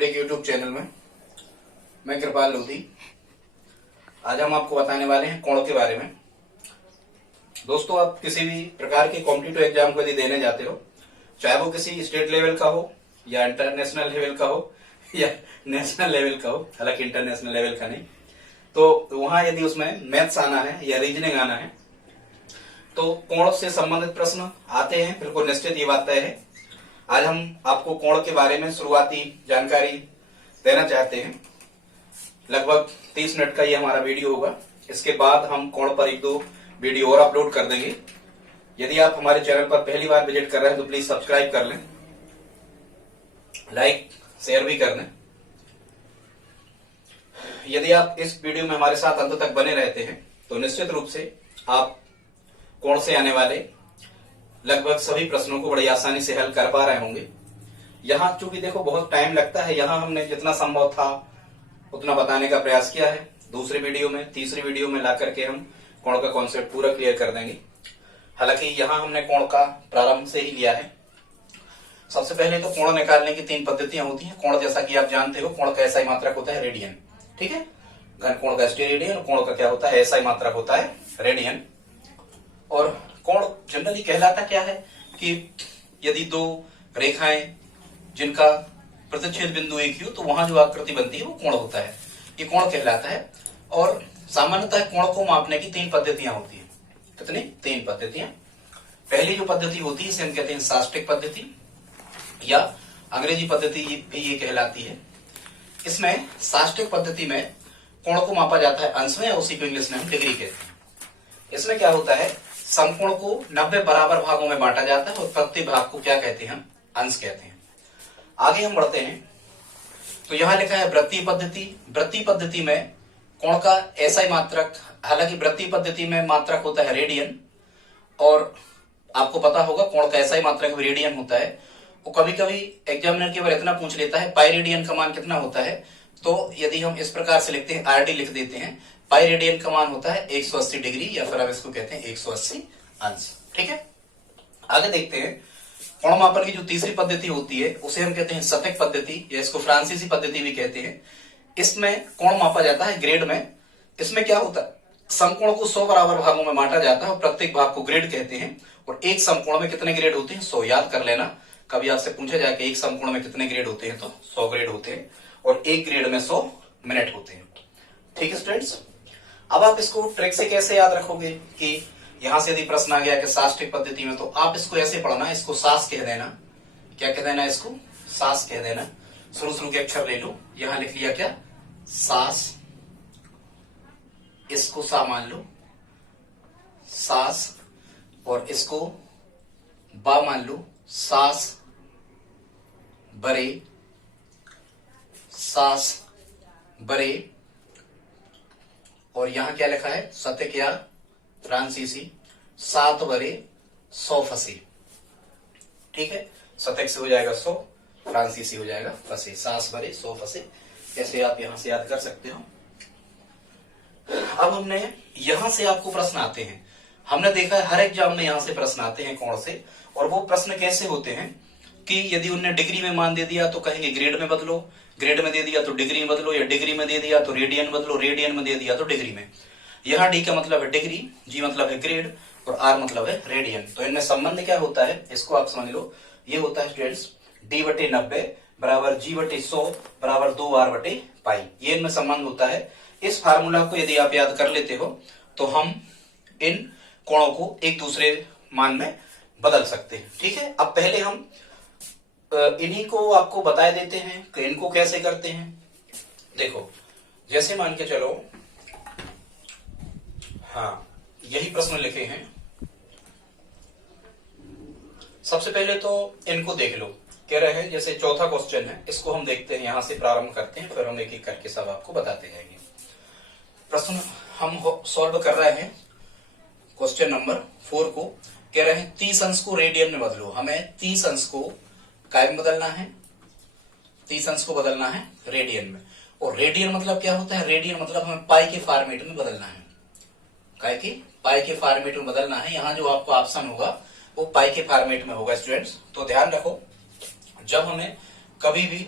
Study के YouTube channel में मैं कृपाल लोधी। आज हम आपको बताने वाले हैं कोण के बारे में। दोस्तों, आप किसी भी प्रकार के कॉम्पिटिटिव एग्जाम को यदि देने जाते हो, चाहे वो किसी स्टेट लेवल का हो या इंटरनेशनल लेवल का हो या नेशनल लेवल का हो, हालांकि इंटरनेशनल लेवल का नहीं, तो वहां यदि उसमें मैथ्स आना है या रीजनिंग आना है तो कोण से संबंधित प्रश्न आते हैं, बिल्कुल निश्चित, ये बात तय है। आज हम आपको कोण के बारे में शुरुआती जानकारी देना चाहते हैं। लगभग 30 मिनट का ये हमारा वीडियो होगा। इसके बाद हम कोण पर एक दो वीडियो और अपलोड कर देंगे। यदि आप हमारे चैनल पर पहली बार विजिट कर रहे हैं तो प्लीज सब्सक्राइब कर लें, लाइक शेयर भी कर लें। यदि आप इस वीडियो में हमारे साथ अंत तक बने रहते हैं तो निश्चित रूप से आप कोण से आने वाले लगभग सभी प्रश्नों को बड़ी आसानी से हल कर पा रहे होंगे। यहाँ चूंकि देखो बहुत टाइम लगता है, यहाँ हमने जितना संभव था उतना बताने का प्रयास किया है। दूसरी वीडियो में, तीसरी वीडियो में ला करके हम कोण का कॉन्सेप्ट पूरा क्लियर कर देंगे। हालांकि यहाँ हमने कोण का प्रारंभ से ही लिया है। सबसे पहले तो कोण निकालने की 3 पद्धतियां होती हैं। कोण जैसा कि आप जानते हो, कोण का एसआई मात्रक होता है रेडियन, ठीक है। घन कोण का स्टेरेडियन और कोण का क्या होता है, एसआई मात्रक होता है रेडियन। और कोण जनरली कहलाता क्या है कि यदि दो रेखाएं जिनका प्रतिच्छेद बिंदु एक ही हो तो वहां जो आकृति बनती है वो कोण होता है, ये कोण कहलाता है। और सामान्यतः कोण को मापने की 3 पद्धतियां होती है। कितनी? 3 पद्धतियां। पहली जो पद्धति होती है इसे हम कहते हैं साष्टिक पद्धति, या अंग्रेजी पद्धति भी ये कहलाती है। इसमें साष्टिक पद्धति में कोण को मापा जाता है अंश में, या उसी को इंग्लिश में हम डिग्री कहते हैं। इसमें क्या होता है, समकोण को 90 बराबर भागों में बांटा जाता है और प्रत्येक भाग को क्या कहते हैं, अंश कहते हैं। आगे हम बढ़ते हैं तो यहां लिखा है वृत्तीय पद्धति। वृत्तीय पद्धति में कोण का एसआई मात्रक, हालांकि वृत्तीय पद्धति में मात्रक होता है रेडियन, और आपको पता होगा कोण का एसआई मात्रक भी रेडियन होता है। वो कभी कभी एग्जामिनर केवल इतना पूछ लेता है पाई रेडियन का मान कितना होता है, तो यदि हम इस प्रकार से लिखते हैं, आरडी लिख देते हैं, पाई रेडियन का मान होता है 180 डिग्री, या फिर आप इसको कहते हैं 180 अंश, ठीक है। आगे देखते हैं कोण मापन की जो तीसरी पद्धति होती है उसे हम कहते हैं शतक पद्धति, या इसको फ्रांसीसी पद्धति भी कहते हैं। इसमें कोण मापा जाता है ग्रेड में। इसमें क्या होता है, समकोण को 100 बराबर भागों में बांटा जाता है और प्रत्येक भाग को ग्रेड कहते हैं। और एक समकोण में कितने ग्रेड होते हैं, 100। याद कर लेना, कभी आपसे पूछा जाए कि एक समकोण में कितने ग्रेड होते हैं तो 100 ग्रेड होते हैं, और एक ग्रेड में 100 मिनट होते हैं, ठीक है स्टूडेंट्स। अब आप इसको ट्रिक से कैसे याद रखोगे कि यहां से यदि प्रश्न आ गया कि साष्टिक पद्धति में, तो आप इसको ऐसे पढ़ना, इसको सास कह देना। क्या कह देना, इसको सास कह देना। शुरू के अक्षर ले लो। यहां लिख लिया क्या, सास, इसको सा मान लो, सास, और इसको बा मान लो, सास बरे, सास बरे। और यहां क्या लिखा है, शतक या फ्रांसीसी, 7 बरे 100 फंसे, ठीक है। शतक से हो जाएगा 100, फ्रांसीसी हो जाएगा फंसे, 7 बरे 100 फंसे। ऐसे आप यहां से याद कर सकते हो। अब हमने यहां से आपको प्रश्न आते हैं। हमने देखा है हर एग्जाम में यहां से प्रश्न आते हैं कोण से। और वो प्रश्न कैसे होते हैं कि यदि उन्हें डिग्री में मान दे दिया तो कहेंगे ग्रेड में बदलो, ग्रेड में दे दिया तो डिग्री में बदलो, या डिग्री में दे दिया तो रेडियन बदलो, रेडियन में दे दिया तो डिग्री में। यहाँ डी का मतलब है डिग्री, जी मतलब है ग्रेड, और आर मतलब है रेडियन। तो इनमें संबंध क्या होता है, इसको आप समझ लो। ये होता है स्टूडेंट्स D/90 बराबर G/100 बराबर 2R/पाई। ये इनमें संबंध होता है। इस फार्मूला को यदि आप याद कर लेते हो तो हम इन कोणों को एक दूसरे मान में बदल सकते हैं, ठीक है। अब पहले हम इन्हीं को आपको बता देते हैं कि इनको कैसे करते हैं। देखो, जैसे मान के चलो, हाँ, यही प्रश्न लिखे हैं। सबसे पहले तो इनको देख लो। कह रहे हैं, जैसे चौथा क्वेश्चन है, इसको हम देखते हैं, यहां से प्रारंभ करते हैं, फिर हम एक एक करके सब आपको बताते जाएंगे। प्रश्न हम सॉल्व कर रहे हैं क्वेश्चन नंबर 4 को। कह रहे हैं 30 अंश को रेडियन में बदलो। हमें 30 अंश को काय में बदलना है, 30 अंश को बदलना है रेडियन में। और रेडियन मतलब क्या होता है, रेडियन मतलब हमें पाई के फॉर्मेट में बदलना है। काय की पाई के फॉर्मेट में बदलना है। यहाँ जो आपको ऑप्शन होगा वो पाई के फॉर्मेट में होगा स्टूडेंट्स। तो ध्यान रखो, जब हमें कभी भी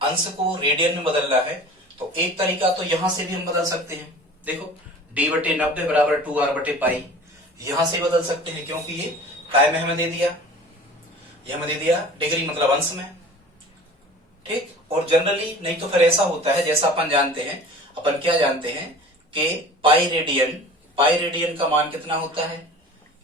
अंश को रेडियन में बदलना है तो एक तरीका तो यहां से भी हम बदल सकते हैं। देखो d/90 बराबर 2r/पाई, यहां से बदल सकते हैं क्योंकि ये काय में हमें दे दिया, ये हमें दे दिया डिग्री मतलब अंश में, ठीक। और जनरली नहीं तो फिर ऐसा होता है जैसा अपन जानते हैं, अपन क्या जानते हैं कि पाई रेडियन का मान कितना होता है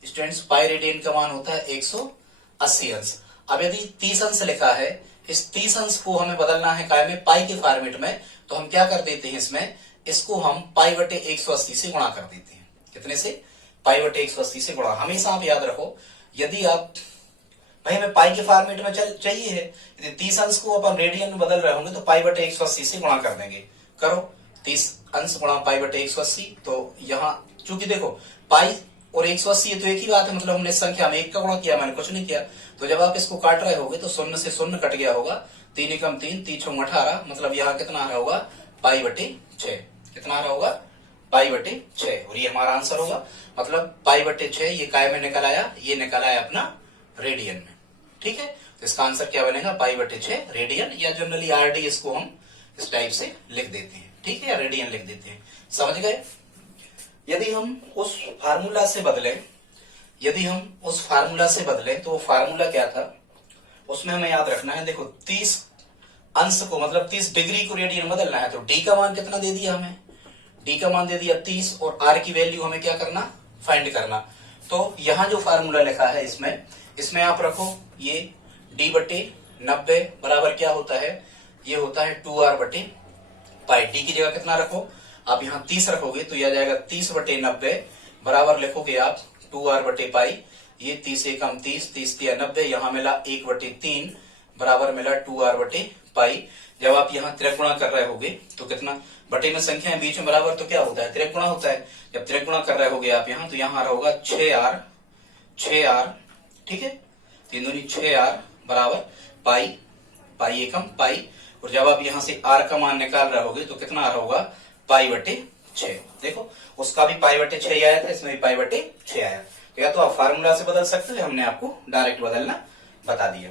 स्टूडेंट्स, पाई रेडियन का मान होता है 180 अंश। अब यदि 30 अंश लिखा है, इस 30 अंश को हमें बदलना है काय में, पाई के फॉर्मेट में, तो हम क्या कर देते हैं इसमें, इसको हम पाई/180 से गुणा कर देते हैं। कितने से? पाई/180 से गुणा। हमेशा आप याद रखो, यदि आप भाई हमें पाई के फॉर्मेट में चाहिए है, यदि 30 अंश को अपन रेडियन में बदल रहे होंगे तो पाई/180 से गुणा कर देंगे। करो 30 अंश गुणा पाई/180, तो यहाँ चूंकि देखो पाई और 180 ये तो एक ही बात है, मतलब हमने संख्या में एक का गुणा किया, मैंने कुछ नहीं किया। तो जब आप इसको काट रहे होगे तो 0 से 0 कट गया होगा, 3 एकम 3, 3 छंग 18, मतलब यहाँ कितना आ रहा होगा पाई/6। कितना आ रहा होगा? पाई/6। और ये हमारा आंसर होगा, मतलब पाई/6 ये काय में निकल आया, ये निकल आया अपना रेडियन में, ठीक है। तो इसका आंसर क्या बनेगा? पाई/6 रेडियन, या जनरली आरडी इसको हम इस टाइप से लिख देते हैं, ठीक है, या रेडियन लिख देते हैं। समझ गए? यदि हम उस फार्मूला से बदलें, तो वो फार्मूला क्या था, उसमें हमें याद रखना है। देखो 30 अंश को मतलब 30 डिग्री को रेडियन बदलना है, तो डी का मान कितना दे दिया हमें? डी का मान दे दिया 30, और आर की वैल्यू हमें क्या करना? फाइंड करना। तो यहां जो फार्मूला लिखा है इसमें आप रखो ये d/90 बराबर क्या होता है? ये होता है 2r/पाई। डी की जगह कितना रखो? आप यहाँ 30 रखोगे तो यह आ जाएगा 30/90 बराबर लिखोगे आप 2r/पाई। ये 30 एकम 30, 30 तिया 90, यहाँ मिला 1/3 बराबर मिला 2r/पाई। जब आप यहाँ त्रिक गुणा कर रहे होगे तो कितना, बटे में संख्या बीच में बराबर तो क्या होता है? त्रिक गुणा होता है। जब त्रिक गुणा कर रहे होगे आप यहाँ, तो यहाँ होगा 6r, ठीक है, 3 दूनी 6r बराबर पाई, पाई एकम पाई। और जब आप यहाँ से r का मान निकाल रहे होगे तो कितना आ रहा होगा? पाई/6। देखो उसका भी पाई/6 आया था, इसमें भी पाई/6 आया। तो या तो आप फार्मूला से बदल सकते हो, हमने आपको डायरेक्ट बदलना बता दिया।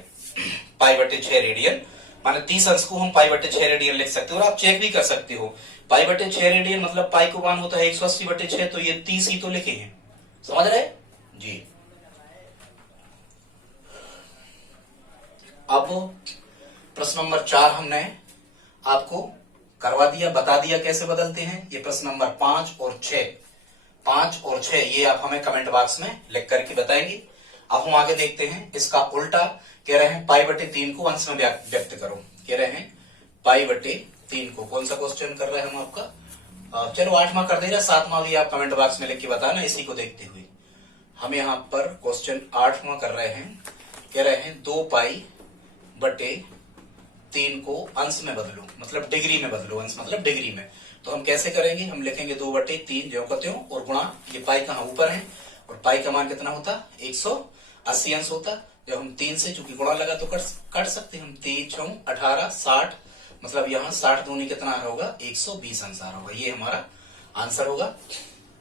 पाई/6 रेडियन माने 30 अंश को हम पाई/6 रेडियन लिख सकते हो, और आप चेक भी कर सकते हो। पाई/6 रेडियन मतलब पाई को मान होता है 180/6, तो ये 30 ही तो लिखे हैं। समझ रहे जी? अब प्रश्न नंबर 4 हमने आपको करवा दिया, बता दिया कैसे बदलते हैं। ये प्रश्न नंबर 5 और 6 ये आप हमें कमेंट बॉक्स में लिख करके बताएंगे। अब हम आगे देखते हैं इसका उल्टा। कह रहे हैं पाई/3 को अंश में व्यक्त करो। कह रहे हैं पाई/3 को, कौन सा क्वेश्चन कर रहे हैं हम आपका? चलो 8वां कर दे रहे, 7वां भी आप कमेंट बॉक्स में लिख के बताना। इसी को देखते हुए हम यहाँ पर क्वेश्चन 8वां कर रहे हैं। कह रहे हैं 2π/3 को अंश में बदलो, मतलब डिग्री में बदलो। अंश मतलब डिग्री में, तो हम कैसे करेंगे? हम लिखेंगे 2/3 जो कहते हो, और गुणा ये पाई कहाँ ऊपर है, और पाई का मान कितना होता? 180 अंश होता। जब हम 3 से चूंकि गुणा लगा तो काट सकते हैं हम। 3 छंग 18, 60, मतलब यहाँ 60 दूनी कितना आ रहा होगा? 120 अंश आ रहा होगा। ये हमारा आंसर होगा।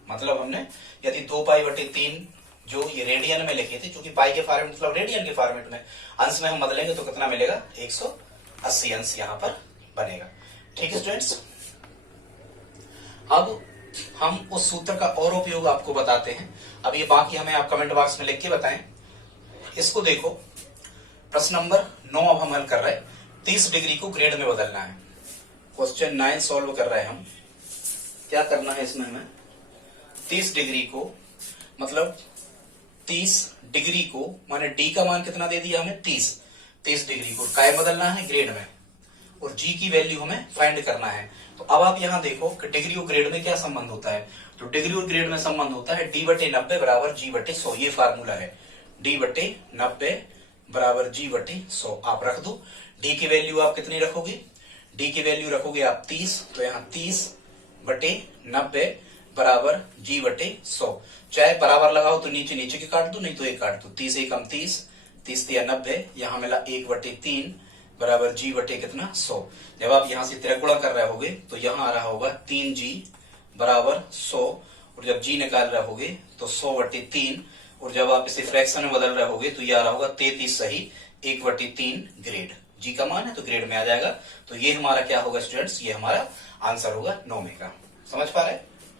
मतलब हमने यदि 2π/3 जो ये रेडियन में लिखे थे, चूंकि पाई के फॉर्मेट मतलब रेडियन के फॉर्मेट में, अंश में हम बदलेंगे तो कितना मिलेगा? 180 अंश यहाँ पर बनेगा। ठीक है स्टूडेंट्स, अब हम उस सूत्र का और उपयोग आपको बताते हैं। अब ये बाकी हमें आप कमेंट बॉक्स में लिख के बताएं। इसको देखो, प्रश्न नंबर 9 अब हम हल कर रहे हैं। 30 डिग्री को ग्रेड में बदलना है। क्वेश्चन 9 सॉल्व कर रहे हैं हम। क्या करना है इसमें हमें? 30 डिग्री को मतलब 30 डिग्री को माने डी का मान कितना दे दिया हमें? 30 डिग्री को काय बदलना है? ग्रेड में, और जी की वैल्यू हमें फाइंड करना है। तो अब आप यहाँ देखो कि डिग्री और ग्रेड में क्या संबंध होता है। तो डिग्री और ग्रेड में संबंध होता है d/90 बराबर g/100। ये फार्मूला है, d/90 बराबर g/100। आप रख दो। डी की वैल्यू आप कितनी रखोगे? डी की वैल्यू रखोगे आप 30, तो यहाँ 30/90 बराबर g/100। चाहे बराबर लगाओ तो नीचे नीचे के काट दो, नहीं तो एक काट दो। 30 एकम 30, 30 तिया 90, यहाँ मिला 1/3 बराबर g/कितना? 100। जब आप यहाँ से त्रिगुणा कर रहे होगे तो यहाँ आ रहा होगा 3g बराबर 100, और जब g निकाल रहे होगे तो 100/3, और जब आप इसे फ्रैक्शन में बदल रहे होगे तो ये आ रहा होगा 33 सही 1/3 ग्रेड। जी का मान है तो ग्रेड में आ जाएगा। तो ये हमारा क्या होगा स्टूडेंट्स, ये हमारा आंसर होगा 9 में का। समझ पा रहे?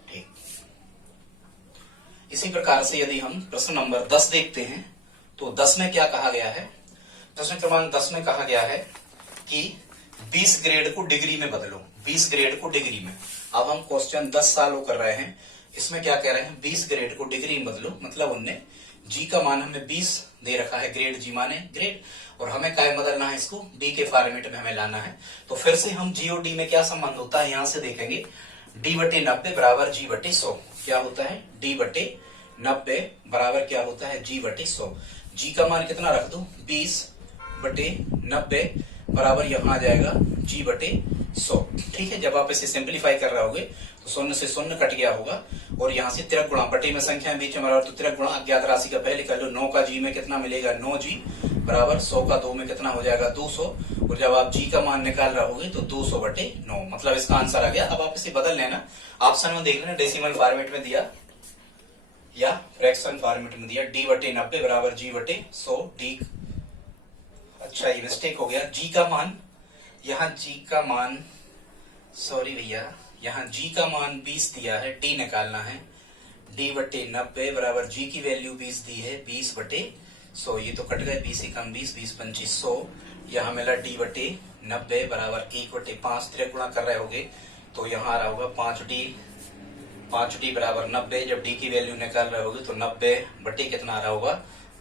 ठीक। इसी प्रकार से यदि हम प्रश्न नंबर 10 देखते हैं तो 10 में क्या कहा गया है, प्रश्न क्रमांक 10 में कहा गया है कि 20 ग्रेड को डिग्री में बदलो, 20 ग्रेड को डिग्री में। अब हम क्वेश्चन 10 सालों कर रहे हैं, इसमें क्या कह रहे हैं, 20 ग्रेड को डिग्री में बदलो, मतलब उनने जी का मान हमें 20 दे रखा है, ग्रेड जी माने ग्रेड, और हमें क्या बदलना है, इसको डी के फॉर्मेट में हमें लाना है। तो फिर से हम जी और डी में क्या संबंध होता है यहां से देखेंगे। डी बटे 90 बराबर जी बटे 100 क्या होता है, डी बटे 90 बराबर क्या होता है, जी बटे 100। जी का मान कितना रख दो, 20 बटे 90 बराबर यहां आ जाएगा जी बटे 100। ठीक है, जब आप इसे सिंप्लीफाई कर रहे होगे तो 0 से 0 कट गया होगा, और यहाँ से तिरक गुणा, बटे में संख्या बीच में बराबर, तो तिरक गुणा अज्ञात राशि का पहले कर लो। 9 का जी में कितना मिलेगा, 9 जी बराबर 100 का 2 में कितना हो जाएगा, 200। और जब आप जी का मान निकाल रहे होगे तो 200 बटे 9, मतलब इसका आंसर आ गया। अब आप इसे बदल लेना, ऑप्शन में देख लेना, डेसिमल फॉर्मेट में दिया या फ्रैक्शन फॉर्मेट में दिया। डी बटे 90 बराबर जी बटे 100 डी, अच्छा ये मिस्टेक हो गया, जी का मान, यहाँ जी का मान, सॉरी भैया, यहाँ जी का मान 20 दिया है, डी निकालना है। डी बटे 90 बराबर जी की वैल्यू 20 दी है, 20 बटे 100, ये तो कट गए, 20 कम 20, 20 25 100। यहाँ मिला डी बटे 90 बराबर 1 बटे 5, त्रिक गुणा कर रहे होगे तो यहाँ आ रहा होगा 5d बराबर 90। जब डी की वैल्यू निकाल रहे होगे तो 90 बटे कितना आ रहा होगा,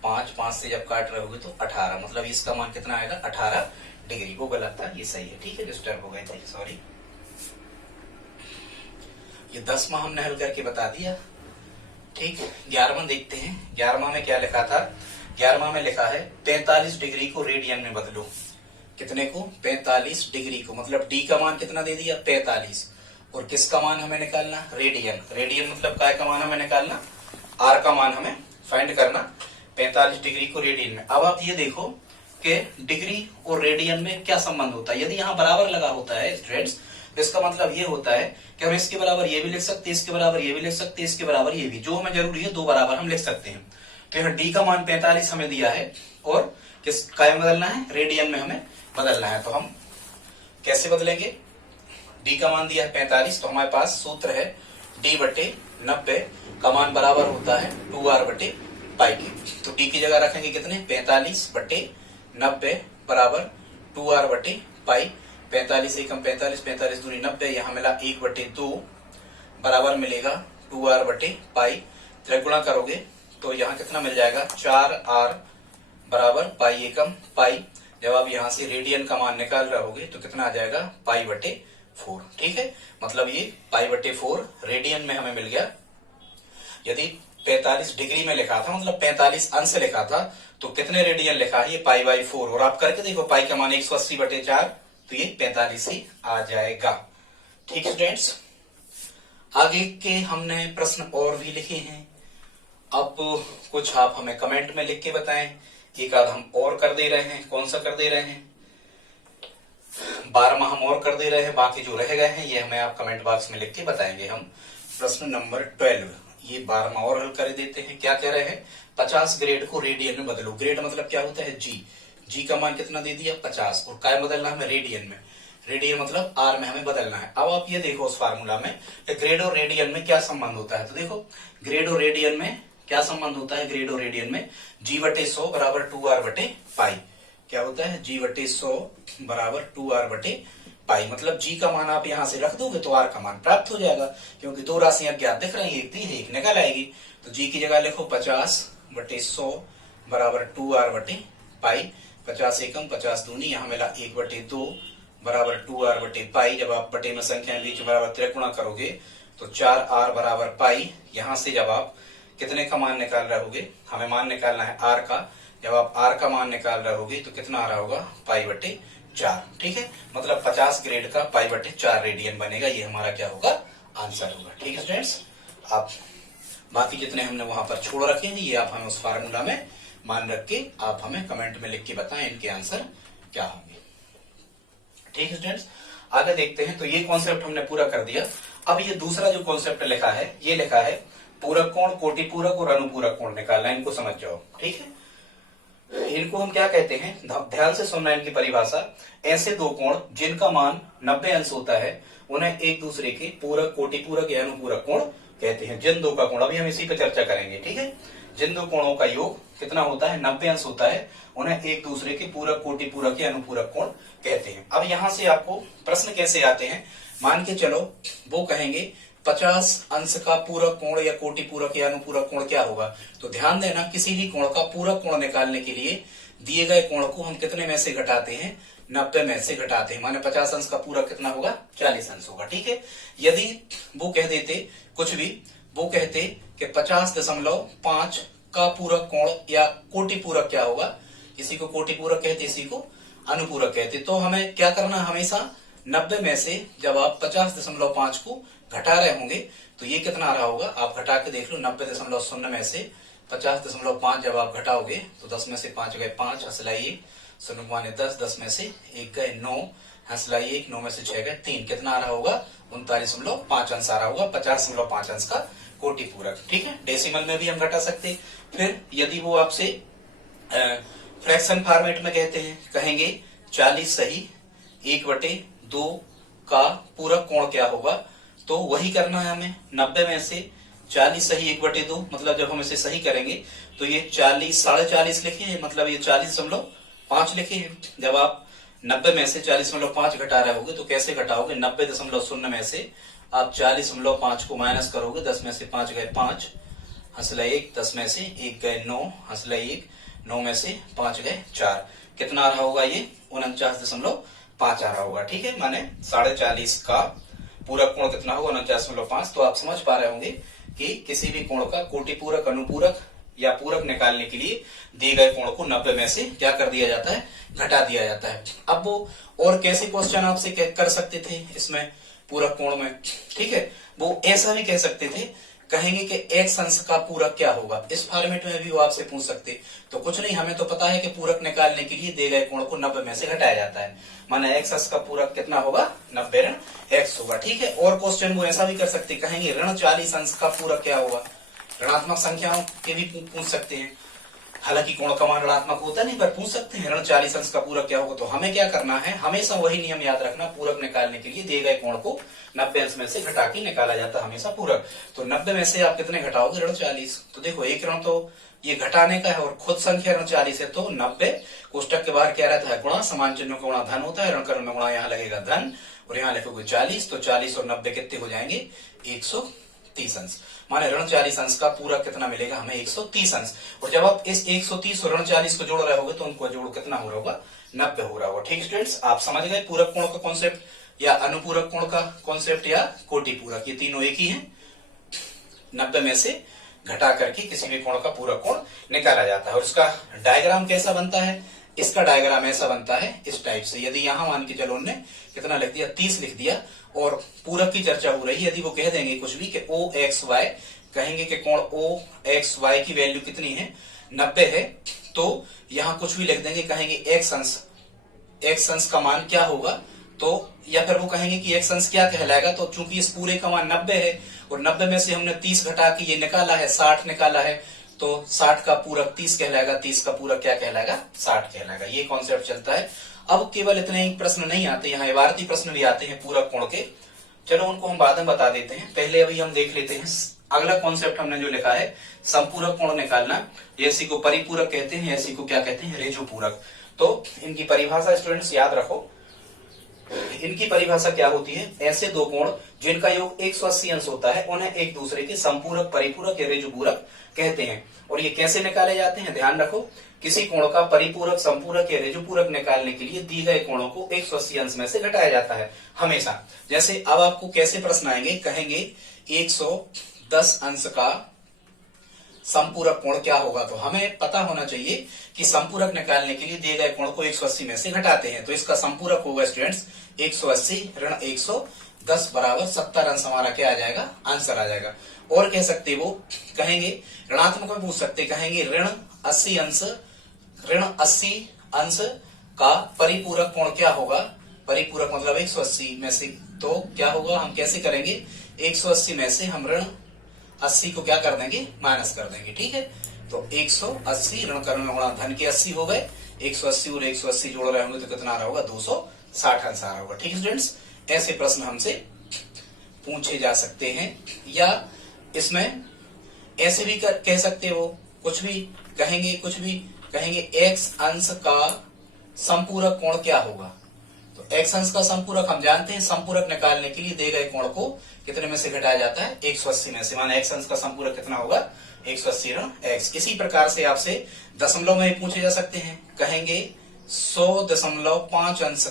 5 से जब काट रहे होगे तो 18, मतलब इसका मान कितना आएगा, 18 डिग्री। वो गलत था, ये सही है। ठीक है, डिस्टर्ब हो गए थे, सॉरी। ये 10वां हमने हल करके बता दिया। ठीक, 11वां देखते हैं। 11वां में क्या लिखा था, 11वां में लिखा है 45 डिग्री को रेडियन में बदलो। कितने को, 45 डिग्री को, मतलब डी का मान कितना दे दिया, 45, और किसका मान हमें निकालना, रेडियन। रेडियन मतलब काय का मान हमें निकालना, आर का मान हमें फाइंड करना। 45 डिग्री को रेडियन में। अब आप ये देखो कि डिग्री और रेडियन में क्या संबंध होता है। यदि यहाँ बराबर लगा होता है स्टूडेंट्स, तो इसका मतलब ये होता है कि हम इसके बराबर ये भी लिख सकते हैं, इसके बराबर ये भी लिख सकते हैं, इसके बराबर ये भी, जो हमें जरूरी है 2 बराबर हम लिख सकते हैं। तो यहाँ डी का मान 45 हमें दिया है, और किस काय में बदलना है, रेडियन में हमें बदलना है। तो हम कैसे बदलेंगे, डी का मान दिया है 45, तो हमारे पास सूत्र है डी बटे 90 का मान बराबर होता है 2r बटे पाई के। तो डी की जगह रखेंगे कितने, 45 बटे 90 बराबर 2r बटे पाई। 45 एकम 45, 45 दूनी 90, यहाँ मिला 1 बटे 2 बराबर मिलेगा 2r बटे पाई। त्रिगुणा करोगे तो यहाँ कितना मिल जाएगा, 4r बराबर पाई एकम पाई। जब आप यहाँ से रेडियन का मान निकाल रहे होगे तो कितना आ जाएगा, पाई बटे 4। ठीक है, मतलब ये पाई बटे 4 रेडियन में हमें मिल गया। यदि 45 डिग्री में लिखा था, मतलब 45 अंश लिखा था, तो कितने रेडियन लिखा है, ये पाई बाई 4। और आप करके देखो, पाई का मान 180 बटे 4, तो ये 45 ही आ जाएगा। ठीक स्टूडेंट्स, आगे के हमने प्रश्न और भी लिखे हैं। अब कुछ आप हमें कमेंट में लिख के बताएं, एक आध हम और कर दे रहे हैं। कौन सा कर दे रहे हैं, 12वां हम और कर दे रहे हैं, बाकी जो रह गए हैं ये हमें आप कमेंट बॉक्स में लिख के बताएंगे। हम प्रश्न नंबर 12 ये 12वां और हल कर देते हैं। क्या कह रहे हैं, 50 ग्रेड को रेडियन में बदलो। ग्रेड मतलब क्या होता है, जी। जी का मान कितना दे दिया, 50, और काय बदलना हमें, रेडियन में। रेडियन मतलब आर में हमें बदलना है। अब आप ये देखो उस फार्मूला में ग्रेड और रेडियन में क्या संबंध होता है। तो देखो ग्रेड और रेडियन में क्या संबंध होता है, ग्रेड और रेडियन में जी बटे 100 बराबर 2r बटे पाई। क्या होता है, जी बटे 100 बराबर 2r बटे पाई। मतलब जी का मान आप यहां से रख दोगे तो आर का मान प्राप्त हो जाएगा, क्योंकि 2 राशियां अज्ञात दिख रही है, एक दी है, एक निकल आएगी। तो जी की जगह लिखो 50 बटे 100 बराबर 2r बटे पाई। 50 एकम 50 दूनी, यहाँ मिला 1 बटे 2 बराबर 2r बटे पाई। जब आप बटे में संख्या बीच बराबर त्रिगुणा करोगे तो 4r बराबर पाई। यहां से जब आप कितने का मान निकाल रहे होगे, हमें मान निकालना है आर का। जब आप आर का मान निकाल रहे होगे तो कितना आ रहा होगा, पाई बटे 4। ठीक है, मतलब 50 ग्रेड का पाई बटे 4 रेडियन बनेगा। ये हमारा क्या होगा, आंसर होगा। ठीक है स्टूडेंट्स, आप बाकी जितने हमने वहां पर छोड़ रखे हैं ये आप हमें उस फार्मूला में मान रख के आप हमें कमेंट में लिख के बताएं इनके आंसर क्या होंगे। ठीक है स्टूडेंट्स, आगे देखते हैं। तो ये कॉन्सेप्ट हमने पूरा कर दिया। अब ये दूसरा जो कॉन्सेप्ट लिखा है, ये लिखा है पूरक कोण, कोटि पूरक और अनुपूरक कोण निकालना। इनको समझ जाओ। ठीक है, इनको हम क्या कहते हैं, ध्यान से सुनना इनकी परिभाषा। ऐसे दो कोण जिनका मान 90 अंश होता है उन्हें एक दूसरे के पूरक, कोटिपूरक या अनुपूरक कोण कहते हैं। जिन दो का कोण, अभी हम इसी पे चर्चा करेंगे, ठीक है। जिन दो कोणों का योग कितना होता है, 90 अंश होता है, उन्हें एक दूसरे के पूरक, कोटिपूरक या अनुपूरक कोण कहते हैं। अब यहां से आपको प्रश्न कैसे आते हैं, मान के चलो वो कहेंगे 50 अंश का पूरक कोण या कोटिपूरक या अनुपूरक कोण क्या होगा। तो ध्यान देना, किसी भी कोण का पूरक कोण निकालने के लिए दिए गए कोण को हम कितने में से घटाते हैं, 90 में से घटाते हैं। माने 50 अंश का पूरक कितना होगा, 40 अंश होगा, ठीक है। यदि वो कह देते कुछ भी, वो कहते कि 50.5 का पूरक कोण या कोटिपूरक क्या होगा, इसी को कोटिपूरक कहते, इसी को अनुपूरक कहते। तो हमें क्या करना, हमेशा 90 में से जब आप 50.5 को घटा रहे होंगे तो ये कितना आ रहा होगा, आप घटा के देख लो। 90.0 में से 50.5 जब आप घटाओगे तो 10 में से 5 गए 5, हंसलाई 0 माने 10, 10 में से 1 गए 9, हंसलाई 1, 9 में से 6 गए 3, कितना आ रहा होगा, 39.5 अंश आ रहा होगा। 50.5 अंश का कोटिपूरक, ठीक है। डेसिमल में भी हम घटा सकते। फिर यदि वो आपसे फ्रैक्शन फॉर्मेट में कहते हैं, कहेंगे 40 सही 1/2 का पूरक कोण क्या होगा, तो वही करना है हमें। 90 में से 40 सही 1/2, मतलब जब हम इसे सही करेंगे तो ये 40 40.5 लिखे, मतलब ये 40.5 लिखे हैं। जब आप 90 में से 40.5 घटा रहे होगे तो कैसे घटाओगे, 90.0 में से आप 40.5 को माइनस करोगे, 10 में से 5 गए 5, हंसलाई 1, 10 में से 1 गए 9, हंसलाई 1, 9 में से 5 गए 4, कितना आ रहा होगा, ये 49.5 आ रहा होगा, ठीक है। माने 40.5 का पूरक कोण कितना होगा, 49.5। तो आप समझ पा रहे होंगे कि किसी भी कोण का कोटिपूरक, अनुपूरक या पूरक निकालने के लिए दिए गए कोण को 90 में से क्या कर दिया जाता है, घटा दिया जाता है। अब वो और कैसे क्वेश्चन आपसे कर सकते थे इसमें पूरक कोण में, ठीक है। वो ऐसा भी कह सकते थे, कहेंगे कि x अंश का पूरक क्या होगा, इस फॉर्मेट में भी वो आपसे पूछ सकते। तो कुछ नहीं, हमें तो पता है कि पूरक निकालने के लिए दिए गए कोण को 90 में से घटाया जाता है। माना x अंश का पूरक कितना होगा, 90 ऋण x होगा, ठीक है। और क्वेश्चन वो ऐसा भी कर सकते, कहेंगे ऋण 40 अंश का पूरक क्या होगा। ऋणात्मक संख्याओं के भी पूछ सकते हैं, हालांकि कोण का मान ऋणात्मक होता नहीं, पर पूछ सकते हैं ऋण 40 अंश का पूरक क्या होगा। तो हमें क्या करना है, हमेशा वही नियम याद रखना, पूरक निकालने के लिए दिए गए कोण को 90 अंश में से घटा के निकाला जाता है हमेशा पूरक। तो 90 में से आप कितने घटाओगे, ऋण 40। तो देखो एक ऋण तो ये घटाने का है और खुद संख्या ऋण 40 है, तो 90 कोष्टक के बाहर क्या रहता है, गुणा, समान चिन्हों का गुणा धन होता है, ऋण कर्ण में गुणा यहाँ लगेगा धन, और यहाँ लिखोगे 40। तो 40 और 90 कितने हो जाएंगे, 130 अंश। माने ऋण 40 अंश का पूरक कितना मिलेगा हमें, 130 अंश। और जब आप इस 130 और ऋण 40 को जोड़ रहे होगे तो उनको जोड़ कितना हो रहा होगा, 90 हो रहा होगा, ठीक स्टूडेंट्स। आप समझ गए पूरक कोण का कॉन्सेप्ट या अनुपूरक कोण का कॉन्सेप्ट या कोटिपूरक, ये तीनों एक ही है। 90 में से घटा करके किसी भी कोण का पूरक कोण निकाला जाता है। और इसका डायग्राम कैसा बनता है, इसका डायग्राम ऐसा बनता है इस टाइप से। यदि यहां मान के चलो उन्होंने कितना लिख दिया, 30 लिख दिया, और पूरक की चर्चा हो रही है। यदि वो कह देंगे कुछ भी कि ओ एक्स वाई, कहेंगे कि कोण ओ एक्स वाई की वैल्यू कितनी है, 90 है, तो यहां कुछ भी लिख देंगे, कहेंगे एक्स अंश का मान क्या होगा। तो या फिर वो कहेंगे कि एक्स अंश क्या कहलाएगा। तो चूंकि इस पूरे का मान 90 है और 90 में से हमने 30 घटा के ये निकाला है, 60 निकाला है, तो 60 का पूरक 30 कहलाएगा, 30 का पूरक क्या कहलाएगा, 60 कहलाएगा। ये कॉन्सेप्ट चलता है। अब केवल इतने ही प्रश्न नहीं आते, यहाँ इबारती प्रश्न भी आते हैं पूरक कोण के। चलो उनको हम बाद में बता देते हैं, पहले अभी हम देख लेते हैं अगला कॉन्सेप्ट हमने जो लिखा है, संपूरक कोण निकालना। इसी को परिपूरक कहते हैं, इसी को क्या कहते हैं, रेजोपूरक। तो इनकी परिभाषा स्टूडेंट्स याद रखो। इनकी परिभाषा क्या होती है, ऐसे दो कोण जिनका योग 180 अंश होता है उन्हें एक दूसरे के संपूरक, परिपूरक या रेजोपूरक कहते हैं। और ये कैसे निकाले जाते हैं, ध्यान रखो। किसी कोण का परिपूरक, संपूरक या रेजोपूरक निकालने के लिए दिए गए कोणों को 180 अंश में से घटाया जाता है हमेशा। जैसे अब आपको कैसे प्रश्न आएंगे, कहेंगे 110 अंश का संपूरक कोण क्या होगा। तो हमें पता होना चाहिए कि संपूरक निकालने के लिए दिए गए कोण को 180 में से घटाते हैं। तो इसका संपूरक होगा स्टूडेंट्स 180 ऋण 110 बराबर 70 अंश। हमारा क्या आ जाएगा, आंसर आ जाएगा। और कह सकते वो कहेंगे ऋणात्मक में पूछ सकते, कहेंगे ऋण 80 अंश का परिपूरक कोण क्या होगा। परिपूरक मतलब 180 में से, तो क्या होगा, हम कैसे करेंगे, 180 में से हम ऋण 80 को क्या कर देंगे, माइनस कर देंगे, ठीक है। तो 180 ऋण कर्म में गुणा धन के 80 हो गए, 180 और 180 जोड़ रहे होंगे तो कितना आ रहा होगा, 260 आंसर आ रहा होगा। ठीक है स्टूडेंट्स, ऐसे प्रश्न हमसे पूछे जा सकते हैं, या इसमें ऐसे भी कह सकते हो, कुछ भी कहेंगे x अंश का संपूरक कोण क्या होगा। तो x अंश का संपूरक हम जानते हैं, संपूरक निकालने के लिए दिए गए कोण को कितने में से घटाया जाता है, 180 में से। माना x अंश का संपूरक कितना होगा, 180 ऋण x। इसी प्रकार से आपसे दशमलव में पूछे जा सकते हैं, कहेंगे 100.5 अंश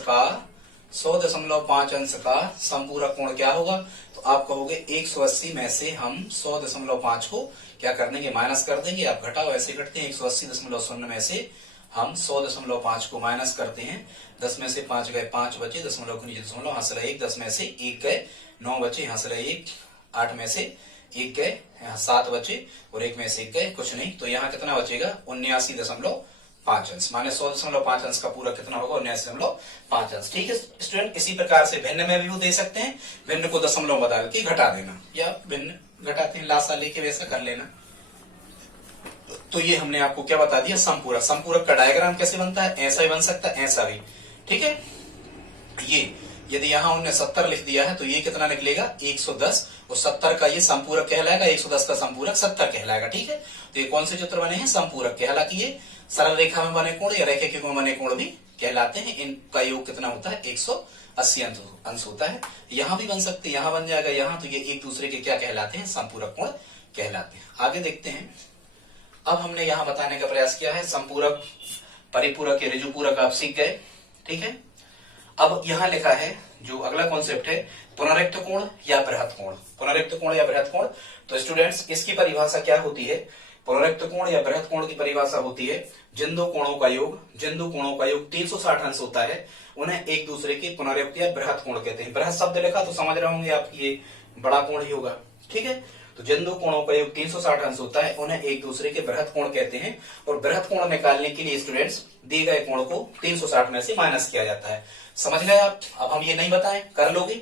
का संपूरक कोण क्या होगा। तो आप कहोगे 180 में से हम 100.5 को क्या कर देंगे, माइनस कर देंगे। आप घटाओ, ऐसे करते हैं, 180.0 में से हम 100.5 को माइनस करते हैं, 10 में से 5 गए 5 बचे, दशमलव को नीचे दशमलव, हाथ रहा 1, 10 में से 1 गए 9 बचे, हाथ रहा 1, 8 में से 1 गए 7 बचे, और 1 में से 1 गए कुछ नहीं। तो यहाँ कितना बचेगा, 79.5 अंश। माने 100.5 अंश का पूरा कितना होगा, 79.5 अंश। ठीक है स्टूडेंट, इसी प्रकार से भिन्न में भी वो दे सकते हैं, भिन्न को दशमलव बदल के घटा देना, या भिन्न घटाते हैं लासा लेके वैसा कर लेना। तो ये हमने आपको क्या बता दिया, संपूरक। संपूरक का डायग्राम कैसे बनता है, ऐसा भी बन सकता है, ऐसा भी। ठीक है, ये यदि यहाँ उन्होंने 70 लिख दिया है तो ये कितना निकलेगा, 110, और 70 का ये संपूरक कहलाएगा, 110 का संपूरक 70 कहलाएगा। ठीक है, तो ये कौन से चित्र बने हैं, संपूरक के। हालांकि ये सरल रेखा में बने कोण या रेखे के कोण बने कोण भी कहलाते हैं। इनका योग कितना होता है, 180 अंश होता है। यहाँ भी बन सकते, यहाँ बन जाएगा यहाँ, तो ये एक दूसरे के क्या कहलाते हैं, संपूरक कोण कहलाते हैं। आगे देखते हैं, अब हमने यहाँ बताने का प्रयास किया है संपूरक, परिपूरक या ऋजुपूरक आप सीख गए। ठीक है, अब यहाँ लिखा है जो अगला कॉन्सेप्ट है, पुनरुक्त कोण या बृहत् कोण। पुनरुक्त कोण या बृहत् कोण, तो स्टूडेंट्स इसकी परिभाषा क्या होती है, पुनरुक्त कोण या बृहत् कोण की परिभाषा होती है, जिन दो कोणों का योग 360 अंश होता है, उन्हें एक दूसरे के पुनरुक्त या बृहत् कोण कहते हैं। बृहत् शब्द लिखा तो समझ रहे होंगे आप, ये बड़ा कोण ही होगा। ठीक है, तो जिन दो कोणों का योग 360 अंश होता है, उन्हें एक दूसरे के बृहत् कोण कहते हैं। और बृहत् कोण निकालने के लिए स्टूडेंट्स दिए गए कोण को 360 में से माइनस किया जाता है। समझ गए आप। अब हम ये नहीं बताएं, कर लोगे,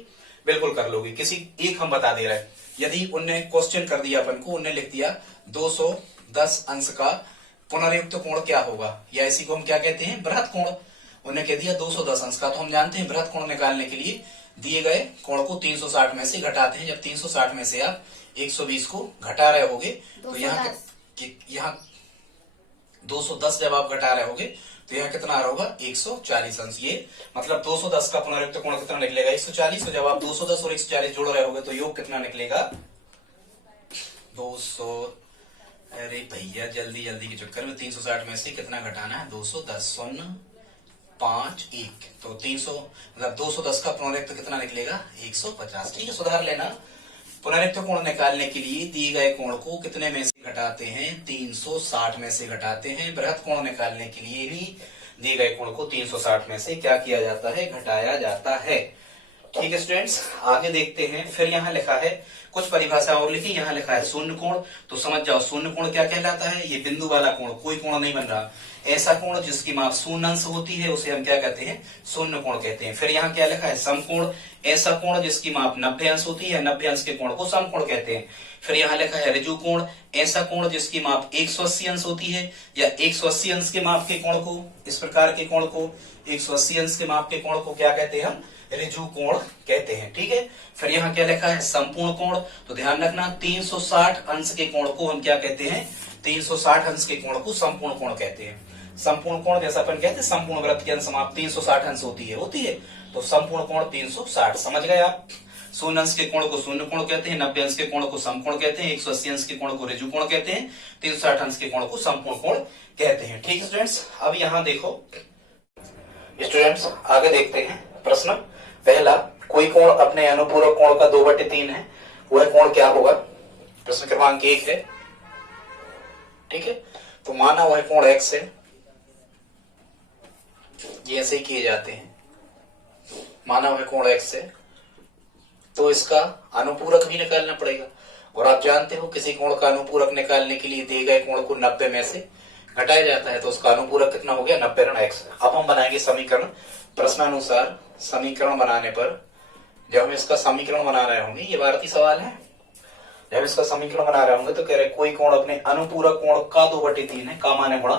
बिल्कुल कर लोगे। किसी एक हम बता दे रहे हैं, यदि उनने क्वेश्चन कर दिया अपन को, उनने लिख दिया 210 अंश का पुनरुक्त कोण क्या होगा, या इसी को हम क्या कहते हैं, बृहत् कोण। उन्हें कह दिया 210 अंश का, तो हम जानते हैं बृहत् कोण निकालने के लिए दिए गए कोण को 360 में से घटाते हैं। जब 360 में से आप 120 को घटा रहे होगे तो यहाँ 210 जब आप घटा रहे होगे तो यहाँ कितना आ रहा होगा, 140 अंश। ये मतलब 210 का पुनरुक्त कोण कितना निकलेगा, 140। तो जब आप 210 और 140 जोड़ रहे होगे तो योग कितना निकलेगा, 200। अरे भैया जल्दी के चक्कर में 360 में से कितना घटाना है, 210, 0 5 1, तो 300 मतलब 210 का पुनरुक्त कितना निकलेगा, 150। ठीक है, सुधार लेना। पुनरुक्त कोण निकालने के लिए दिए गए कोण को कितने में से घटाते हैं, 360 में से घटाते हैं। बृहत् कोण निकालने के लिए भी दिए गए कोण को 360 में से क्या किया जाता है, घटाया जाता है। ठीक है स्टूडेंट्स, आगे देखते हैं। फिर यहाँ लिखा है कुछ परिभाषा और लिखी, यहाँ लिखा है शून्य कोण। तो समझ जाओ शून्य कोण क्या कहलाता है, ये बिंदु वाला कोण, कोई कोण नहीं बन रहा, ऐसा कोण जिसकी माप शून्य अंश होती है उसे हम क्या कहते हैं, शून्य कोण कहते हैं। फिर यहाँ क्या लिखा है, समकोण, ऐसा कोण जिसकी माप 90 अंश होती है, 90 अंश के कोण को समकोण कहते हैं। फिर यहाँ लिखा है ऋजु कोण, ऐसा कोण जिसकी माप 180 अंश होती है, या 180 अंश के माप के कोण को, इस प्रकार के कोण को 180 अंश के माप के कोण को क्या कहते हैं, हम ऋजु कोण कहते हैं। ठीक है, फिर यहाँ क्या लिखा है, संपूर्ण कोण। तो ध्यान रखना 360 अंश के कोण को हम क्या कहते हैं, 360 अंश के कोण को संपूर्ण कोण कहते हैं। संपूर्ण कोण जैसा अपन कहते हैं संपूर्ण वृत्त की अंश माप 360 अंश होती है, तो संपूर्ण कोण 360। समझ गए आप। शून्य अंश के कोण को शून्य कोण कहते हैं, 90 अंश के कोण को समकोण कहते हैं, 180 अंश के कोण को ऋजु कोण कहते हैं, 360 अंश के कोण को संपूर्ण कोण कहते हैं। ठीक है स्टूडेंट्स, अब यहाँ देखो स्टूडेंट्स, आगे देखते हैं प्रश्न पहला, कोई कोण अपने अनुपूरक कोण का 2/3 है, वह कोण क्या होगा। प्रश्न क्रमांक 1 है। ठीक है, तो माना वह कोण x है, ये ऐसे ही किए जाते हैं। माना वह कोण x है तो इसका अनुपूरक भी निकालना पड़ेगा, और आप जानते हो किसी कोण का अनुपूरक निकालने के लिए दिए गए कोण को 90 में से घटाया जाता है, तो उसका अनुपूरक कितना हो गया, 90 ऋण x। अब हम बनाएंगे समीकरण। प्रश्नानुसार समीकरण बनाने पर जब हम इसका समीकरण बना रहे होंगे, ये भारतीय सवाल है, जब इसका समीकरण बना रहे होंगे तो कह रहे कोई कोण अपने अनुपूरक कोण का 2/3 है, का माने गुणा,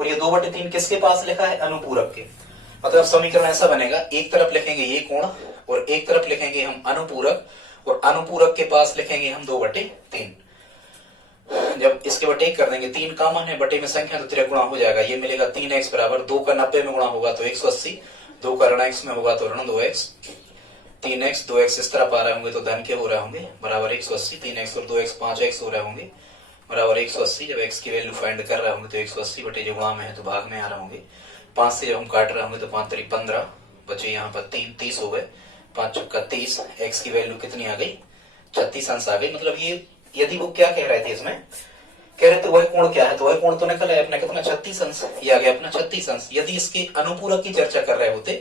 और ये 2/3 किसके पास लिखा है? अनुपूरक के। मतलब समीकरण ऐसा बनेगा, एक तरफ लिखेंगे ये कोण और एक तरफ लिखेंगे हम अनुपूरक, और अनुपूरक के पास लिखेंगे हम 2/3। जब इसके बटे एक कर देंगे, 3 का मान है, बटे में संख्या तो त्रिगुणा हो जाएगा, ये मिलेगा 3x बराबर 2 का 90 में गुणा होगा तो 180, 2 का ऋण x में होगा तो ऋण 2x, 3x 2x इस तरफ आ रहे होंगे तो धन के हो रहे होंगे बराबर 180, 3x और 2x 5x हो रहे होंगे बराबर 180। जब x की वैल्यू फाइंड कर रहे होंगे तो 180 बटे जो गुणा में है तो भाग में आ रहे होंगे, 5 से जब हम काट रहे होंगे तो 5 3 15 बचे, यहाँ पर 3 30 हो गए, 5 चौका 30, x की वैल्यू कितनी आ गई? 36 अंश आ गई। मतलब ये यदि वो क्या कह रहे थे इसमें, कह रहे थे वह कोण क्या है, तो वह कोण तो निकल है अपने कितना 36 अंश, ये आ गया अपना 36 अंश। यदि इसके अनुपूरक की चर्चा कर रहे होते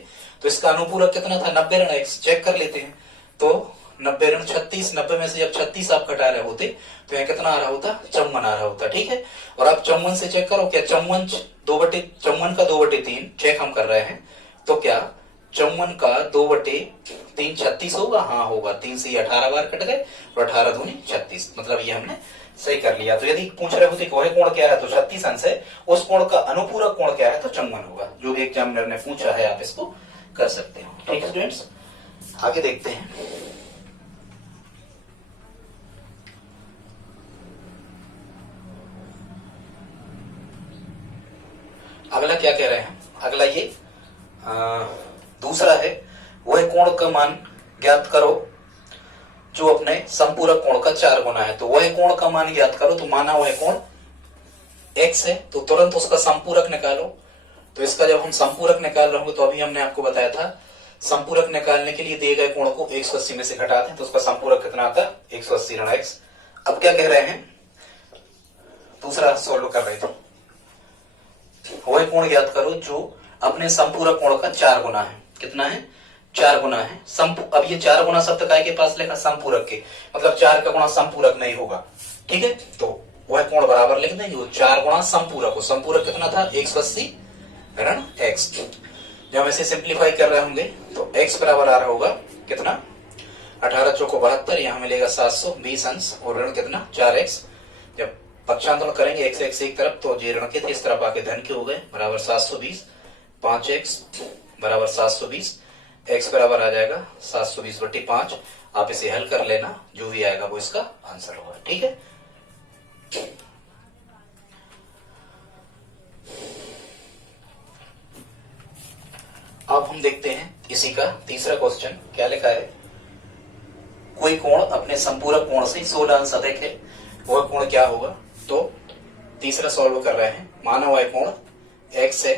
तो इसका अनुपूरक कितना था? 90 ऋण x, चेक कर लेते हैं तो 90 ऋण 36, 90 में से जब 36 आप घटा रहे होते तो यहाँ कितना आ रहा होता? 54 आ रहा होता। ठीक है, और आप 54 से चेक करो, क्या 54 का 2/3 चेक हम कर रहे हैं, तो क्या 54 का 2/3 36 होगा? हाँ होगा, 3 से 18 बार कट गए और 18 दूनी 36, मतलब ये हमने सही कर लिया। तो यदि पूछ रहे होते वह कोण क्या है तो 36 अंश है, उस कोण का अनुपूरक कोण क्या है तो 54 होगा। जो भी एग्जामिनर ने पूछा है आप इसको कर सकते हो। ठीक है स्टूडेंट्स, आगे देखते हैं। अगला क्या कह रहे हैं? अगला ये दूसरा है, वह कोण का मान ज्ञात करो जो अपने संपूरक कोण का 4 गुना है। तो वह कोण का मान ज्ञात करो, तो माना वह कोण x है तो तुरंत उसका संपूरक निकालो। तो इसका जब हम संपूरक निकाल रहे होंगे तो अभी हमने आपको बताया था संपूरक निकालने के लिए दिए गए कोण को 180 में से घटाते हैं तो उसका संपूरक कितना आता है? 180 ऋण x। अब क्या कह रहे हैं, दूसरा सोल्व कर रहे थे, वह कोण ज्ञात करो जो अपने संपूरक कोण का 4 गुना है। कितना है? 4 गुना है। अब ये 4 गुना शब्द काय के पास लिखा? संपूरक के, मतलब 4 का गुणा संपूरक नहीं होगा। ठीक है, तो वह कोण बराबर लिख देंगे 4 गुणा संपूरक हो। संपूरक कितना था? 180 ऋण x। जब ऐसे सिंप्लीफाई कर रहे होंगे तो x बराबर आ रहा होगा कितना? 18 चौको 72, यहाँ मिलेगा 720 अंश और ऋण कितना? 4x। जब पक्षांतरण करेंगे x x एक तरफ तो ये ऋण के थे, इस तरफ आके धन के हो गए बराबर 720, 5x बराबर 720, x बराबर आ जाएगा 720 बटे 5। आप इसे हल कर लेना, जो भी आएगा वो इसका आंसर होगा। ठीक है, अब हम देखते हैं इसी का तीसरा क्वेश्चन। क्या लिखा है? कोई कोण अपने संपूरक कोण से 16 अंश अधिक है, वह कोण क्या होगा? तो तीसरा सॉल्व कर रहे हैं। माना हुआ कोण x है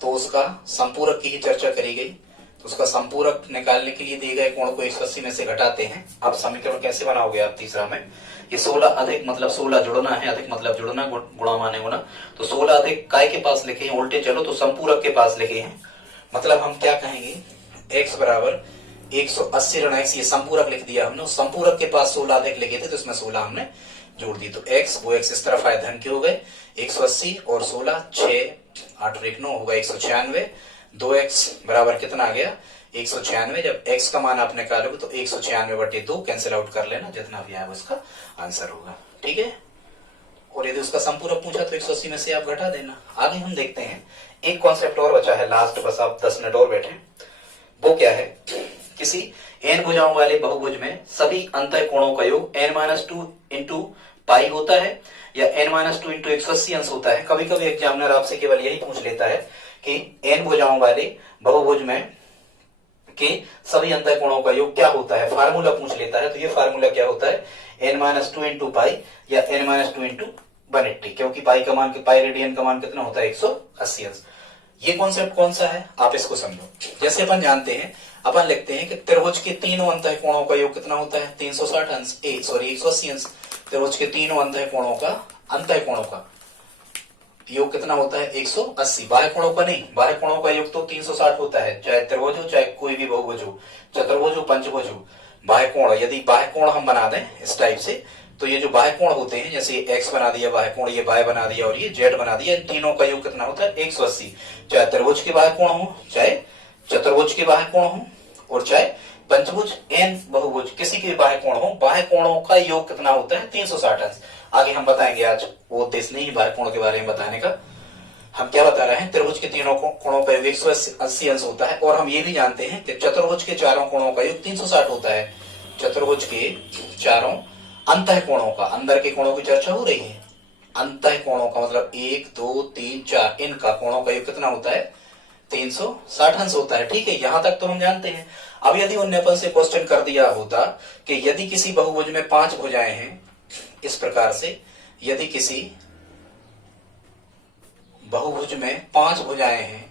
तो उसका संपूरक की ही चर्चा करी गई, तो उसका संपूरक निकालने के लिए दिए गए कोण को 180 में से घटाते हैं। अब समीकरण कैसे बनाओगे आप तीसरा में? ये 16 अधिक मतलब 16 जुड़ना है, अधिक मतलब जुड़ना, गुणा माने गुणा। तो 16 अधिक काय के पास लिखे हैं? उल्टे चलो तो संपूरक के पास लिखे हैं। मतलब हम क्या कहेंगे? x बराबर 180 ऋण x, ये संपूरक लिख दिया हमने, उस संपूरक के पास 16 अधिक लिखे थे तो इसमें 16 हमने जोड़ दी। तो x वो x इस तरफ आए, धन के हो गए 180 और 16 6 8 और 1 9 होगा 196। 2x बराबर कितना आ गया? 196। जब x का मान आप निकालोगे तो 196 बटे 2 कैंसिल आउट कर लेना, जितना भी आएगा उसका आंसर होगा। ठीक है, और यदि उसका संपूरक पूछा तो 180 में से आप घटा देना। आगे हम देखते हैं, एक कॉन्सेप्ट और बचा है लास्ट, बस आप 10 मिनट और बैठे। वो क्या है? किसी n भुजाओं वाले बहुभुज में सभी अंतः कोणों का योग n-2 इंटू पाई होता है या n-2 इंटू 180 अंश होता है। कभी कभी एग्जामिनर आपसे केवल यही पूछ लेता है कि n भुजाओं वाले बहुभुज में के सभी अंतः कोणों का योग क्या होता है, फार्मूला पूछ लेता है। तो ये फार्मूला क्या होता है? n-2 इंटू पाई या n-2 इंटू 180, क्योंकि पाई का मान, पाई रेडियन का मान कितना होता है? 180 अंश। ये कॉन्सेप्ट कौन सा है आप इसको समझो। जैसे अपन जानते हैं, अपन लिखते हैं कि त्रिभुज के तीनों अंतः कोणों का योग कितना होता है? 360 अंश, 180 अंश। त्रिभुज के तीनों अंतः कोणों का योग कितना होता है? 180। बाह्य कोणों का नहीं, बाह्य कोणों का योग तो 360 होता है, चाहे त्रिभुज हो चाहे कोई भी बहुभुज हो, चतुर्भुज हो पंचभुज हो। बाह्य कोण, यदि बाह्य कोण हम बना दें इस टाइप से, तो ये जो बाह्य कोण होते हैं, जैसे ये x बना दिया बाह्य कोण, ये y बना दिया और ये z बना दिया, इन तीनों का योग कितना होता है? 180। चाहे त्रिभुज के बाह्य कोण हो, चाहे चतुर्भुज के बाह्य कोण हो और चाहे पंचभुज एन बहुभुज किसी के बाह्य कोण हो, बाह्य कोणों का योग कितना होता है 360 अंश। आगे हम बताएंगे, आज वो उद्देश्य नहीं बाह्य कोण के बारे में बताने का। हम क्या बता रहे हैं, त्रिभुज के तीनों कोणों का योग 180 अंश होता है। और हम ये भी जानते हैं कि चतुर्भुज के चारों कोणों का योग 360 होता है। चतुर्भुज के चारों अंतः कोणों का, अंदर के कोणों की चर्चा हो रही है, अंतः कोणों का मतलब 1 2 3 4 इनका कोणों का योग कितना होता है 360 अंश होता है। ठीक है, यहां तक तो हम जानते हैं। अब यदि उन्होंने अपन से क्वेश्चन कर दिया होता कि यदि किसी बहुभुज में 5 भुजाएं हैं, इस प्रकार से यदि किसी बहुभुज में 5 भुजाएं हैं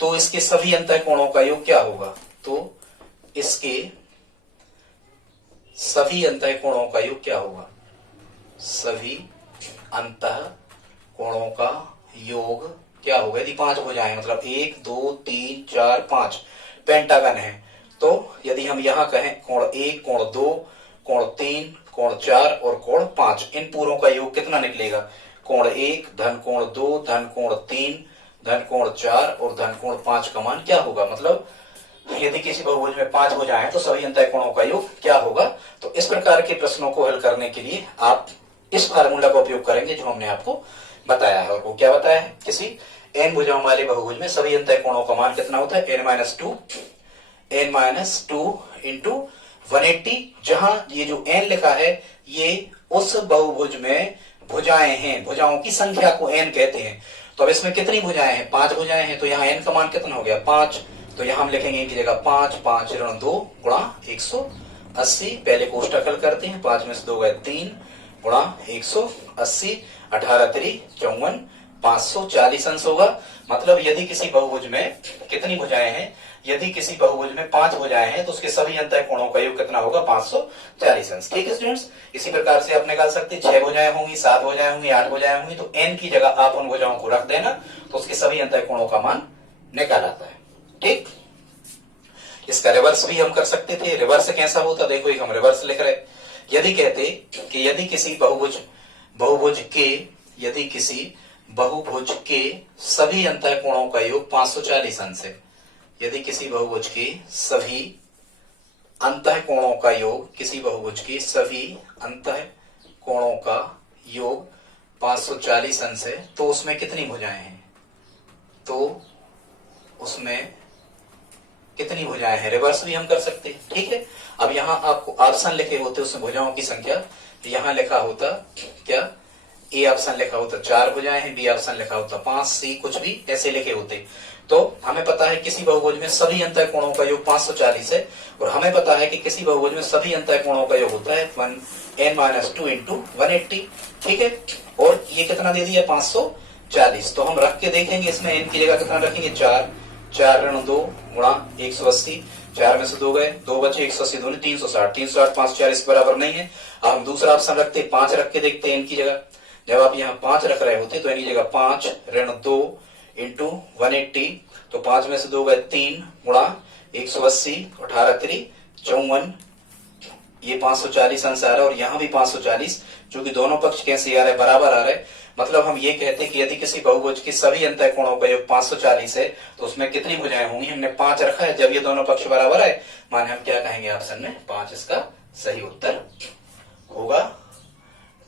तो इसके सभी अंतः कोणों का योग क्या होगा, तो इसके सभी अंतः कोणों का योग क्या होगा, सभी अंतः कोणों का योग क्या होगा। यदि 5 भुजाएं मतलब 1 2 3 4 5 पेंटागन है, तो यदि हम यहां कहें कोण 1 कोण 2 कोण 3 कोण 4 और कोण 5, इन पूरों का योग कितना निकलेगा, कोण 1 धन कोण 2 धन कोण 3 धन कोण 4 और धन कोण 5 का मान क्या होगा। मतलब यदि किसी बहुभुज में 5 भुजाएं हैं तो सभी अंतः कोणों का योग क्या होगा। तो इस प्रकार के प्रश्नों को हल करने के लिए आप इस फार्मूला का उपयोग करेंगे जो हमने आपको बताया है। और वो क्या बताया है, किसी n भुजाओं वाले बहुभुज में सभी अंतः कोणों का मान कितना होता है n-2 इंटू 180। जहां ये जो n लिखा है ये उस बहुभुज में भुजाएं हैं, भुजाओं की संख्या को n कहते हैं। तो अब इसमें कितनी भुजाएं हैं, 5 भुजाएं हैं, तो यहाँ n का मान कितना हो गया 5। तो यहाँ हम लिखेंगे इनकी जगह 5 5 ऋण 2 गुणा 180। पहले कोष्टक हल करते हैं, 5 में से 2 गए 3 गुणा 180, 18 3 54 540 अंश होगा। मतलब यदि किसी बहुभुज में कितनी भुजाएं हैं, यदि किसी बहुभुज में 5 भुजाएं हैं तो उसके सभी अंतः कोणों का योग कितना होगा 540 अंश। ठीक है स्टूडेंट्स, इसी प्रकार से आप निकाल सकते हैं 6 भुजाएं होंगी, 7 भुजाएं होंगी, 8 भुजाएं होंगी, तो n की जगह आप उन भुजाओं को रख देना तो उसके सभी अंतः कोणों का मान निकाल आता है। ठीक, इसका रिवर्स भी हम कर सकते थे। रिवर्स कैसा होता, देखो हम रिवर्स लिख रहे, यदि कहते कि यदि किसी बहुभुज के सभी अंतः कोणों का योग 540 अंश है, यदि किसी बहुभुज के सभी अंतः कोणों का योग, किसी बहुभुज के सभी अंतः कोणों का योग 540 अंश है, तो उसमें कितनी भुजाएं हैं, तो उसमें कितनी भुजाएं हैं। रिवर्स भी हम कर सकते हैं। ठीक है, अब यहाँ आपको ऑप्शन लिखे होते उसमें भुजाओं की संख्या, यहाँ लिखा होता क्या, ए ऑप्शन लिखा होता 4 भुजाएं हैं, बी ऑप्शन लिखा होता 5, सी कुछ भी ऐसे लिखे होते। तो हमें पता है किसी बहुभुज में सभी अंतः कोणों का योग 540 है, और हमें पता है कि किसी बहुभुज में सभी अंतः कोणों का योग होता है n-2 इंटू 180। ठीक है, और ये कितना दे दिया 540। तो हम रख के देखेंगे, इसमें n की जगह कितना रखेंगे 4 4 ऋण 2 गुणा 180, 4 में से 2 गए 2 बचे 180 दूनी 360, 360 540 बराबर नहीं है। अब हम दूसरा ऑप्शन रखते 5 रख के देखते हैं n की जगह। जब आप यहाँ 5 रख रहे होते तो n की जगह 5 ऋण 2 इंटू 180, तो 5 में से 2 गए 3 गुणा 180, 18 3 54, ये 540 अंश आ रहा है और यहाँ भी 540, क्योंकि दोनों पक्ष कैसे आ रहे बराबर आ रहे। मतलब हम ये कहते हैं कि यदि किसी बहुभुज की सभी अंतः कोणों का योग 540 है तो उसमें कितनी भुजाएं होंगी, हमने 5 रखा है। जब ये दोनों पक्ष बराबर है माने हम क्या कहेंगे ऑप्शन में 5 इसका सही उत्तर होगा।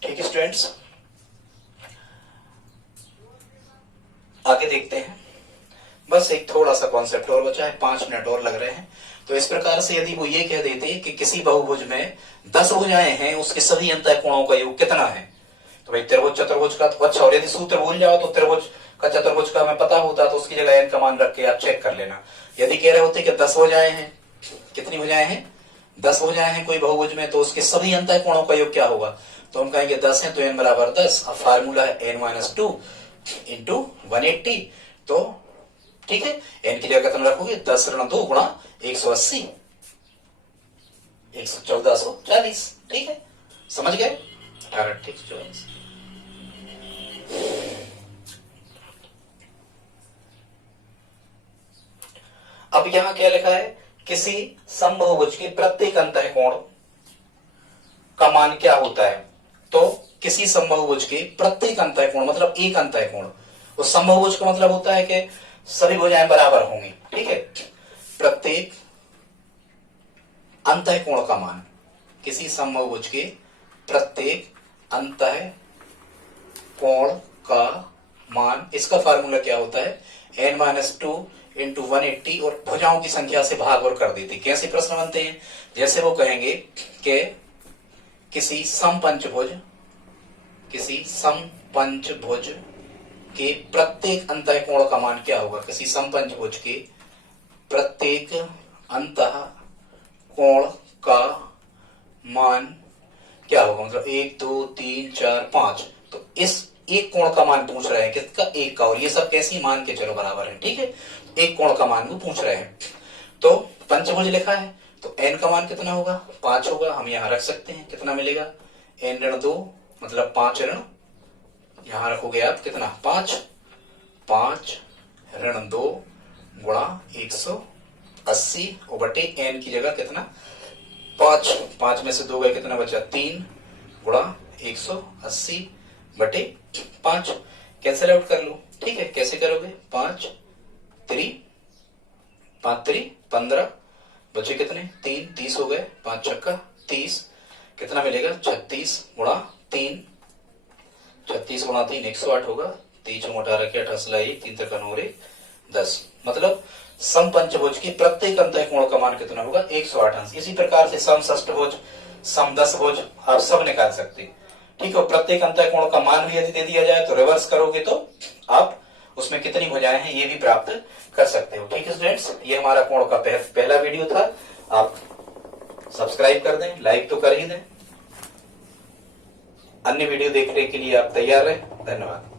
ठीक है स्टूडेंट्स, आगे देखते हैं। बस एक थोड़ा सा कॉन्सेप्ट और बचा है, 5 मिनट और लग रहे हैं। तो इस प्रकार से यदि वो ये कह देते कि किसी बहुभुज में 10 भुजाएं हैं, उसके सभी अंतः कोणों का योग कितना है, तो भाई त्रिभुज चतुर्भुज का तो अच्छा, और यदि सूत्र भूल जाओ तो त्रिभुज का चतुर्भुज का हमें पता होता तो उसकी जगह n का मान रख के आप चेक कर लेना। यदि कह रहे होते कि 10 भुजाएं हैं, कितनी भुजाएं हैं 10 भुजाएं हैं कोई बहुभुज में, तो उसके सभी अंतः कोणों का योग क्या होगा, तो हम कहेंगे 10 है तो n बराबर 10। अब फार्मूला है n-2 इंटू 180। तो ठीक है, n की जगह कितना रखोगे 10 ऋण 2 गुणा 180, 1440। ठीक है, समझ गए 18 ठीक 24। अब यहां क्या लिखा है, किसी समबहुभुज के प्रत्येक अंतः कोण का मान क्या होता है, तो किसी समबहुभुज के प्रत्येक अंतः कोण मतलब एक अंतः कोण, उस समबहुभुज का मतलब होता है कि सभी भुजाएं बराबर होंगी। ठीक है, प्रत्येक अंतः कोण का मान, किसी समभुज के प्रत्येक अंतः कोण का मान, इसका फार्मूला क्या होता है, n-2 इंटू 180 और भुजाओं की संख्या से भाग और कर देते। कैसे प्रश्न बनते हैं, जैसे वो कहेंगे कि किसी समपंचभुज के प्रत्येक अंतः कोण का मान क्या होगा, किसी समपंचभुज के प्रत्येक अंतः कोण का मान क्या होगा, मतलब 1 2 3 4 5। तो इस एक कोण का मान पूछ रहे हैं, किसका, एक का, और ये सब कैसे मान के चलो बराबर है, ठीक है, एक कोण का मान वो पूछ रहे हैं। तो पंचभुज लिखा है तो n का मान कितना होगा, 5 होगा, हम यहां रख सकते हैं, कितना मिलेगा, n-2 मतलब 5 ऋण, यहां रखोगे आप कितना, 5 ऋण 2 गुणा 180 और बटे n की जगह कितना, 5 में से 2 गए, कितना बचा, 3 गुणा 180 बटे 5, कैंसिल आउट कर लो, ठीक है, कैसे करोगे, 5 3 15 बचे कितने, 3 30 हो गए, 5 छक्का 30, कितना मिलेगा, 36 गुणा 3 108 होगा, 30 18 के 28 3 3 9 10, मतलब समपंचभुज की प्रत्येक अंतः कोण का मान कितना होगा, 108 अंश। इसी प्रकार से समषष्ठभुज, समदशभुज आप सब निकाल सकते हैं, ठीक है। प्रत्येक अंतः कोण का मान भी यदि दे दिया जाए तो रिवर्स करोगे तो आप उसमें कितनी भुजाएं हैं ये भी प्राप्त कर सकते हो, ठीक है स्टूडेंट्स। ये हमारा कोण का पहला वीडियो था, आप सब्सक्राइब कर दें, लाइक तो कर ही दें, अन्य वीडियो देखने के लिए आप तैयार रहें, धन्यवाद।